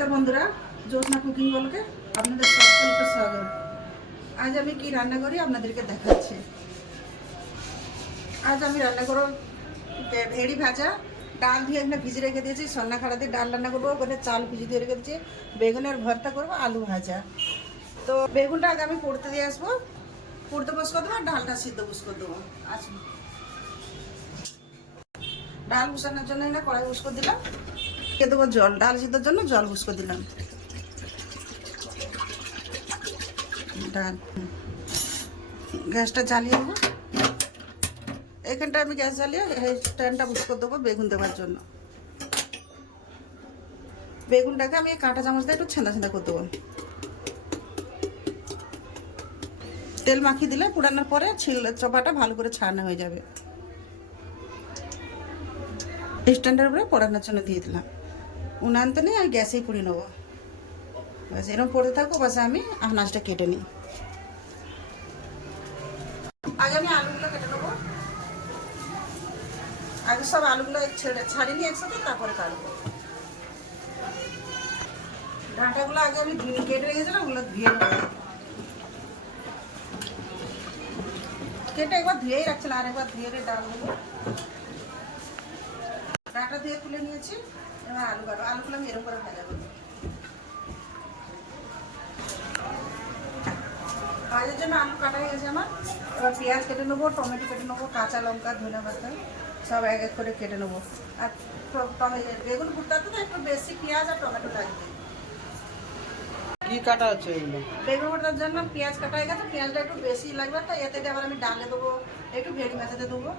নমস্কার বন্ধুরা, জ্যোৎস্না কুকিং বলকে আপনাদের সকলকে স্বাগত। আজ আমি কি রান্না করি আপনাদেরকে দেখাচ্ছি। আজ আমি রান্না করব ভেড়ি ভাজা, ডাল দিয়ে এখানে ভিজে রেখে দিয়েছি, সন্না খাড়া দিয়ে ডাল রান্না করব, ওখানে চাল ভিজে দিয়ে রেখে দিয়েছি, বেগুনের ভর্তা করব, আলু ভাজা। তো বেগুনটা আগে আমি পড়তে দিয়ে আসব, পড়তে বস করে দেবো আর ডালটা সিদ্ধ বস করে দেবো। আসুন। ডাল বসানোর জন্য এখানে কড়াই বস করে দিলাম। কে দেবো জল ডাল সিদ্ধর জন্য জল করে দিলাম। ডাল গ্যাসটা জ্বালিয়ে দেবো এখানটা আমি গ্যাস জ্বালিয়ে এই স্ট্যান্ডটা করে দেবো বেগুন দেওয়ার জন্য। বেগুনটাকে আমি কাঁটা চামচ দিয়ে একটু ছেঁদা ছেঁদা করে দেবো। তেল মাখিয়ে দিলে পুরানোর পরে ছিল চপাটা ভালো করে ছাড়ানো হয়ে যাবে। স্ট্যান্ডের উপরে পড়ানোর জন্য দিয়ে দিলাম। উনানতে নেই আমি গ্যাসেই পুড়ে নেব। ব্যাস এরকম পড়তে থাকব বাস আমি আনাজটা কেটে নিই। আগে আমি আলুগুলো কেটে নেব। আগে সব আলুগুলো ছেড়ে ছাড়িয়ে নিই একসাথে, তারপরে কাটবো। ডাঁটাগুলো আগে আমি ধুয়ে কেটে রেখেছিলাম, ওগুলো ধুয়ে নেব। কেটে একবার ধুয়েই রাখছিলাম আর একবার ধুয়ে রে ডাল দেবো ডাটা দিয়ে তুলে নিয়েছি। এবার আলু কাটো। আলুগুলো আমি এরকম করে ভাজা করব ভাজার জন্য আলু কাটা হয়ে গেছে আমার। এবার পেঁয়াজ কেটে নেব টমেটো কেটে নেব কাঁচা লঙ্কা ধনে পাতা সব এক এক করে কেটে নেব। আর ট- বেগুন ভুট্টাতে তো একটু বেশি পেঁয়াজ আর টমেটো লাগবে। কি কাটা হচ্ছে এগুলো? বেগুন জন্য পেঁয়াজ কাটা হয়ে গেছে। পেঁয়াজটা একটু বেশি লাগবে তো এতে আবার আমি ডালে দেবো একটু ভেড়ি মাছাতে দেবো।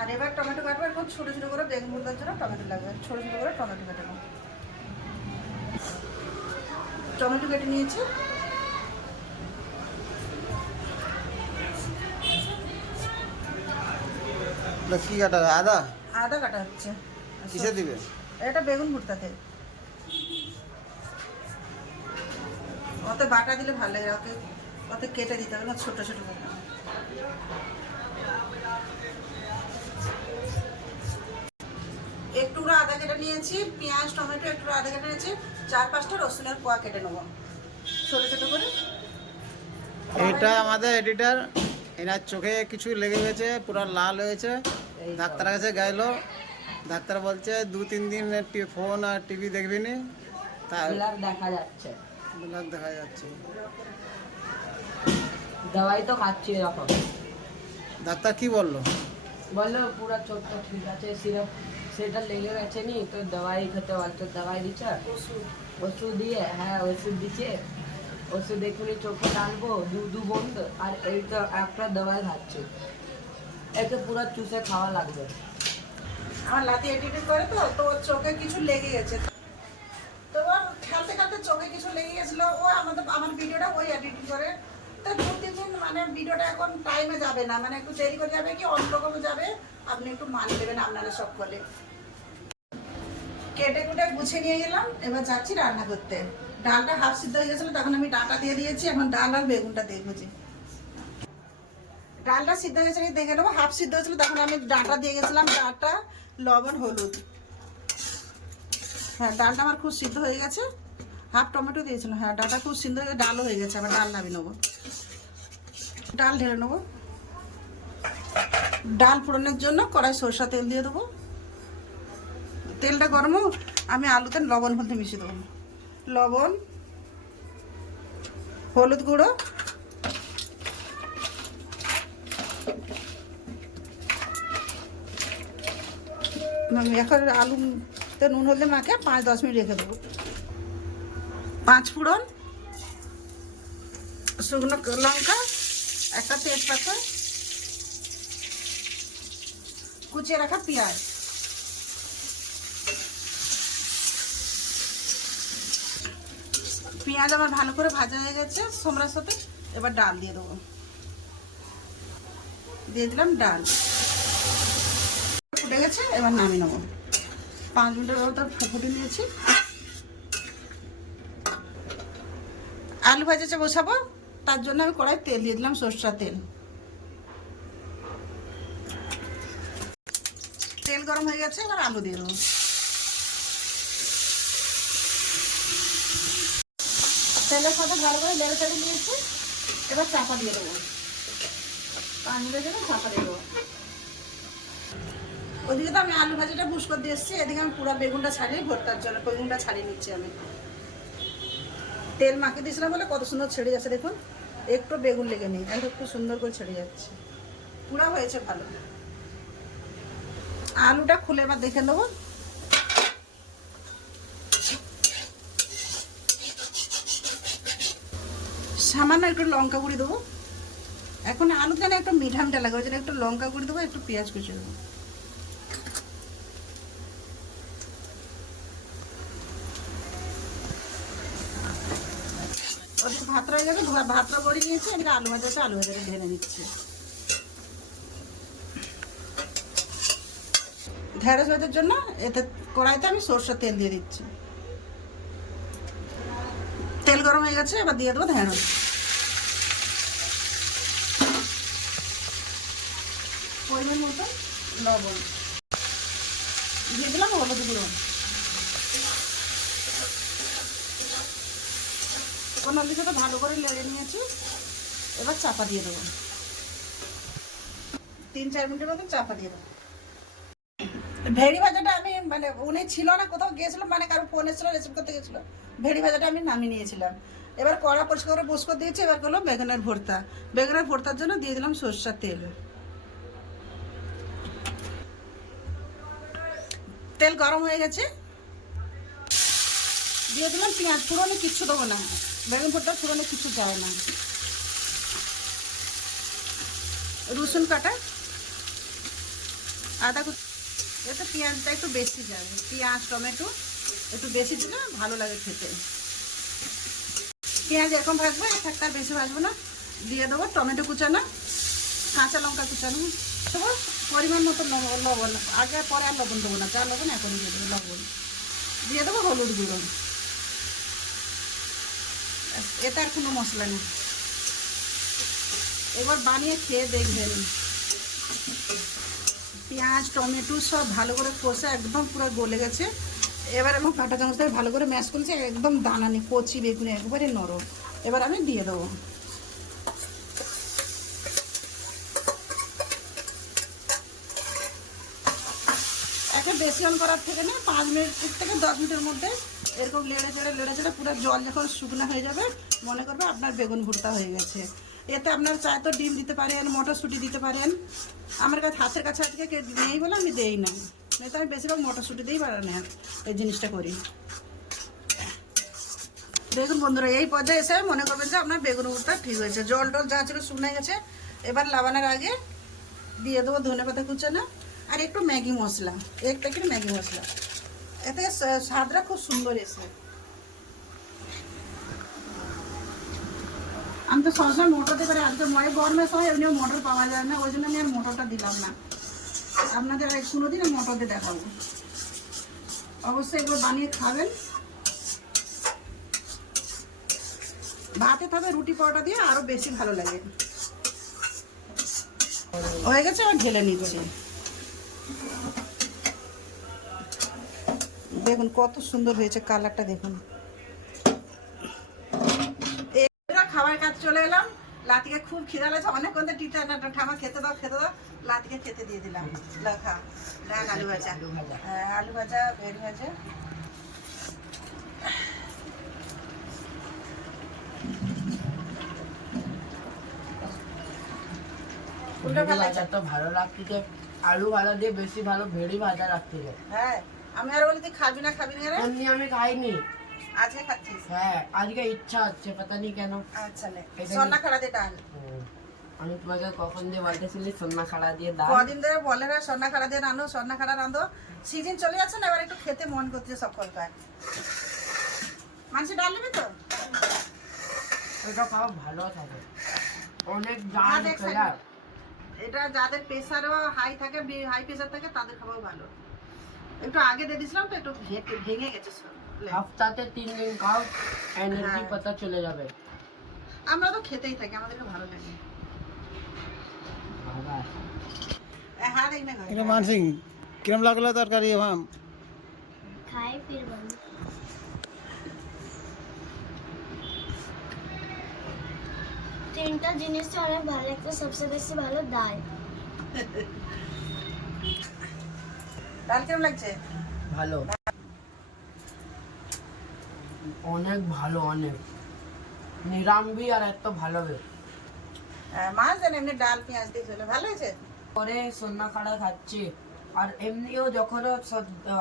আর এবার টমেটো কাটবো এরকম ছোটো ছোটো করে বেগুন ভুট্টার জন্য টমেটো লাগবে ছোটো ছোটো করে টমেটো কেটে নেব। টমেটো কেটে নিয়েছি। কি কাটা? আদা? আদা কাটা হচ্ছে। কিসে দিবে? এটা বেগুন ভুট্টাতে। ওতে বাটা দিলে ভালো লাগে ওকে ওতে কেটে দিতে হবে না ছোটো ছোটো করে। একটু আদা কেটে নিয়েছি পেঁয়াজ টমেটো একটু আদা কেটে নিয়েছি চার পাঁচটা রসুনের কোয়া কেটে নেব। ছোটো ছোটো করে। এটা আমাদের এডিটার এনার চোখে কিছু লেগে গেছে পুরো লাল হয়েছে। ডাক্তার কাছে গেলো ডাক্তার বলছে দু তিন দিন ফোন আর টিভি দেখবি নি। দেখা যাচ্ছে। দেখা যাচ্ছে। দবাই তো খাচ্ছি এরকম। ডাক্তার কি বলল? বলল পুরো চোখ তো ঠিক আছে সিরাপ সেটা লেগে গেছে নি, তো দবাই খেতে বলতো দবাই দিচ্ছে? ওষুধ দিয়ে হ্যাঁ ওষুধ দিচ্ছে। ওষুধ এক্ষুনি চোখে টানবো দু দু বন্ধ, আর এইটা একটা দবাই খাচ্ছি। একে পুরো চুষে খাওয়া লাগবে। আমার লাতি এডিটিং করে তো তো চোখে কিছু লেগে গেছে। তো ওর খেলতে খেলতে চোখে কিছু লেগে গেছিল, ও আমাদের, আমার ভিডিওটা ওই এডিটিং করে। তো দু তিন দিন মানে ভিডিওটা এখন টাইমে যাবে না মানে একটু দেরি করে যাবে কি অন্যরকম যাবে, আপনি একটু মান দেবেন আপনারা সব কলে কেটে কুটে গুছিয়ে নিয়ে গেলাম। এবার যাচ্ছি রান্না করতে। ডালটা হাফ সিদ্ধ হয়ে গেছিল, তখন আমি ডালটা দিয়ে দিয়েছি, এখন ডাল আর বেগুনটা দিয়ে বুঝি ডালটা সিদ্ধ হয়েছে নাকি দেখে নেব হাফ সিদ্ধ হয়েছিল, তখন আমি ডাঁটা দিয়ে গেছিলাম ডাঁটা লবণ, হলুদ। হ্যাঁ ডালটা আমার খুব সিদ্ধ হয়ে গেছে। হাফ টমেটো দিয়েছিলাম হ্যাঁ ডালটা খুব সিদ্ধ হয়ে গেছে, ডালও হয়ে গেছে আবার ডাল নামিয়ে নেব। ডাল ঢেলে নেব। ডাল ফোড়নের জন্য কড়াই সরষা তেল দিয়ে দেবো। তেলটা গরম আমি আলুতে লবণ হলুদ মিশিয়ে দেবো। লবণ, হলুদ গুঁড়ো এখন আলুতে নুন হলদে মাখে পাঁচ দশ মিনিট রেখে দেবো। পাঁচ ফোড়ন, শুকনো লঙ্কা, একটা তেজপাতা, কুচিয়ে রাখা পেঁয়াজ। পেঁয়াজ আমার ভালো করে ভাজা হয়ে গেছে, সোমরার সাথে এবার ডাল দিয়ে দেবো। দিয়ে দিলাম ডাল। ফুটে গেছে, এবার নামিয়ে নেব। পাঁচ মিনিটের মতো ফুটে নিয়েছি। আলু ভাজাতে বসাবো, তার জন্য আমি কড়াই তেল দিয়ে দিলাম সরষার তেল। তেল গরম হয়ে গেছে, এবার আলু দিয়ে দেবো। তেলের সাথে ভালো করে লেড়ে চেড়ে নিয়েছি। এবার চাপা দিয়ে দেবো। পানি দিয়ে দেবো, চাপা দিয়ে দেবো। ওদিকে তো আমি আলু ভাজিটা বুস করে দিয়ে এসেছি। এদিকে আমি পুরো বেগুনটা ছাড়িয়ে ভর্তার জন্য বেগুনটা ছাড়িয়ে নিচ্ছি আমি। তেল মাখিয়ে দিয়েছিলাম বলে কত সুন্দর ছেড়ে যাচ্ছে, দেখুন। একটু বেগুন লেগে নেই খুব সুন্দর করে ছেড়ে যাচ্ছে। পুরা হয়েছে ভালো। আলুটা খুলে এবার দেখে নেব। সামান্য একটু লঙ্কা গুঁড়ি দেবো। এখন আলু যেন একটু মিঠামটা মিঠা লাগে ওই জন্য একটু লঙ্কা গুঁড়ি দেবো একটু পেঁয়াজ কুচি দেবো। ওদিকে ভাত রয়ে যাবে ভাতটা বড়ি নিয়েছি এদিকে আলু ভাজা আছে, আলু ভাজাটা ঢেলে নিচ্ছি। ঢেঁড়স ভাজার জন্য এতে কড়াইতে আমি সরষের তেল দিয়ে দিচ্ছি। তেল গরম হয়ে গেছে এবার দিয়ে দেবো ঢেঁড়স। পরিমাণ মতো লবণ। দিয়ে দিলাম হলুদ গুঁড়ো। কোনো দিকে তো ভালো করে লেড়ে নিয়েছি। এবার চাপা দিয়ে দেবো। তিন, চার মিনিটের মতো চাপা দিয়ে দেবো। ভেড়ি ভাজাটা আমি মানে উনি ছিল না, কোথাও গিয়েছিলাম মানে কারও ফোন এসেছিল রেসিভ করতে গেছিল ভেড়ি ভাজাটা আমি নামিয়ে নিয়েছিলাম। এবার কড়া পরিষ্কার করে বস করে দিয়েছি, এবার করল বেগুনের ভর্তা। বেগুনের ভর্তার জন্য দিয়ে দিলাম সরষার তেল। তেল গরম হয়ে গেছে। দিয়ে দিলাম পেঁয়াজ পুরোনো কিচ্ছু দেবো না। বেগুন ভর্তা পুরোনো কিছু যায় না। রসুন কাটা। আদা এতে পেঁয়াজটা একটু বেশি যাবে। পেঁয়াজ, টমেটো একটু বেশি দিলে ভালো লাগে খেতে। পেঁয়াজ এরকম ভাজবো, এক একটা বেশি ভাজবো না। দিয়ে দেবো টমেটো কুচানো, কাঁচা লঙ্কা কুচানো। দেবো পরিমাণ মতো লবণ, আগে পরে আর লবণ দেবো না, যা লবণ এখন দিয়ে দেবো, লবণ। দিয়ে দেবো হলুদ গুঁড়ো। এটা আর কোনো মশলা নেই। এবার বানিয়ে খেয়ে দেখবেন। পেঁয়াজ, টমেটো সব ভালো করে কষে একদম পুরো গলে গেছে। এবার আমি কাঁটা চামচ ভালো করে ম্যাশ করেছি, একদম দানা নেই, কচি বেগুনি একবারে নরম। এবার আমি দিয়ে দেবো। একটা বেশি অন করার থেকে না পাঁচ মিনিট থেকে দশ মিনিটের মধ্যে এরকম লেড়ে চেড়ে লেড়ে চেড়ে পুরো জল যখন শুকনো হয়ে যাবে, মনে করবে আপনার বেগুন ভুট্টা হয়ে গেছে। এতে আপনার চায় তো ডিম দিতে পারেন, মটরশুঁটি দিতে পারেন। আমার কাছে, হাতের কাছে আজকে কে নেই বলে আমি দেই না। নয়তো আমি বেশিরভাগ মটরশুঁটি দিয়েই বানানো এই জিনিসটা করি। দেখুন বন্ধুরা, এই পর্যায়ে এসে মনে করবেন যে আপনার বেগুন ভুট্টা ঠিক হয়েছে। জল টল যা ছিল শুকনো গেছে, এবার লাবানোর আগে দিয়ে দেবো ধনে পাতা কুচানো। আর একটু ম্যাগি মশলা, এক প্যাকেট ম্যাগি মশলা। এতে স্বাদটা খুব সুন্দর এসে। আমি তো সবসময় মোটর দিতে পারি আজকে ময় গরমের সময় এমনিও মোটর পাওয়া যায় না, ওই জন্য আমি আর মোটরটা দিলাম না। আপনাদের আর কোনো দিন মোটর দিয়ে দেখাবো। অবশ্যই এগুলো বানিয়ে খাবেন। ভাতে তবে রুটি পরোটা দিয়ে আরও বেশি ভালো লাগে। হয়ে গেছে আবার ঢেলে নিচ্ছি। দেখুন কত সুন্দর হয়েছে কালারটা দেখুন। খাবার কাজ চলে এলাম। লাতিকে খুব খিদা লাগছে। অনেকক্ষণ ধরে টিতে না ঠামা খেতে দাও খেতে দাও। লাতিকে খেতে দিয়ে দিলাম। লেখা দেখ আলু ভাজা। আলু ভাজা। আলু ভাজা ভেড়ি ভাজা। কোনটা ভালো লাগছে? তো ভালো লাগতেছে আলু ভাজা দিয়ে বেশি ভালো ভেড়ি ভাজা লাগতেছে হ্যাঁ আমি আর বলি তুই খাবি না খাবি না রে? এমনি আমি খাইনি। আজকে খাচ্ছিস? হ্যাঁ আজকে ইচ্ছা হচ্ছে পাতা নি কেন? আচ্ছা নে সন্না খাড়া দিয়ে ডাল। আমি তোমাকে কখন দিয়ে বলতেছিলি সোনা খাড়া দিয়ে ডাল কদিন ধরে বলে না সন্না খাড়া দিয়ে রাঁধো সন্না খাড়া রাঁধো। সিজন চলে যাচ্ছে না এবার একটু খেতে মন করছে সকলকার মানুষের ডাল নেবে তো? এটা খাওয়া ভালো থাকে। অনেক ভাত ডাল এটা যাদের প্রেশারও হাই থাকে হাই প্রেশার থাকে তাদের খাওয়াও ভালো একটু আগে দিয়ে দিয়েছিলাম তো একটু ভে- ভেঙে গেছে সব। হপ্তাতে তিন দিন খাও এনার্জি হ্যাঁ। পাতা চলে যাবে আমরা তো খেতেই থাকি আমাদেরকে ভালো লাগে বাবা এ, হ্যাঁ দেখ না ঘরে। এটা মানসিং কিরম লাগল তরকারি হ্যাঁ খাই फिर তিনটা জিনিসটা অনেক ভালো লাগতো সবচেয়ে বেশি ভালো ডাল ডাল কেমন লাগছে? ভালো। অনেক ভালো অনেক। নিরামবি আর এত ভালো বে হ্যাঁ, মাছ দেন এমনি ডাল পেঁয়াজ দিয়ে খেলে। ভালো হয়েছে? পরে সন্না খাড়া খাচ্ছি। আর এমনিও যখন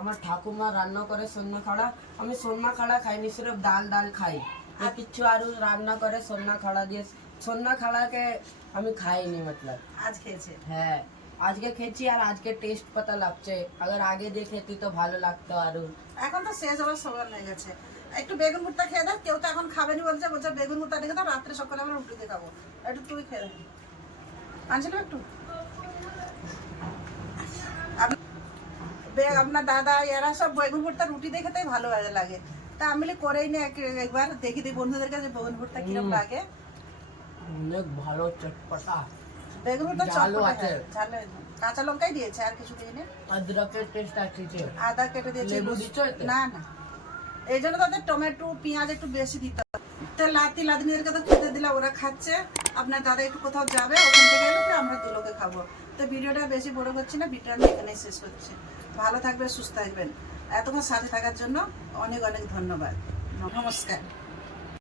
আমার ঠাকুমা রান্না করে সন্না খাড়া আমি সন্না খাড়া খাইনি সিরফ ডাল ডাল খাই। আর কিছু আরও রান্না করে সন্না খাড়া দিয়ে সন্না খাড়াকে আমি খাইনি মতলব। আজ খেয়েছে? হ্যাঁ আজকে খেয়েছি আর আজকে টেস্ট পাতা লাগছে। আগে দিয়ে খেতি তো ভালো লাগতো আরও। এখন তো শেষ হওয়ার সময় হয়ে গেছে। একটু বেগুন ভুট্টা খেয়ে দাও কেউ তো এখন খাবেনি বলছে বলছে বেগুন ভুট্টা রেখে দাও রাত্রে সকালে আমরা রুটি দিয়ে খাব। একটু তুই খেয়ে আনছিল একটু? আপনার দাদা এরা সব বেগুন ভুট্টা রুটি খেতেই ভালো লাগে। তা আমি করেই নি একবার দেখি দিই বন্ধুদের কাছে বেগুন ভুট্টা কীরকম লাগে। অনেক ভালো চটপটা। বেগুন চটপটে। হ্যাঁ, ঝাল কাঁচা লঙ্কাই দিয়েছে আর কিছু দিইনি। অদ্রকের টেস্ট আছে আদা কেটে দিয়েছে লেবু না না। এই জন্য তাদের টমেটো পেঁয়াজ একটু বেশি দিতে তো লাতি লাদিনীদেরকে তো খেতে দিলে ওরা খাচ্ছে। আপনার দাদা একটু কোথাও যাবে ওখান থেকে এলে আমরা দুলোকে খাব। তো ভিডিওটা বেশি বড় করছি না ভিডিওটা আমি এখানেই শেষ করছি। ভালো থাকবেন সুস্থ থাকবেন। এতক্ষণ সাথে থাকার জন্য অনেক অনেক ধন্যবাদ। নমস্কার।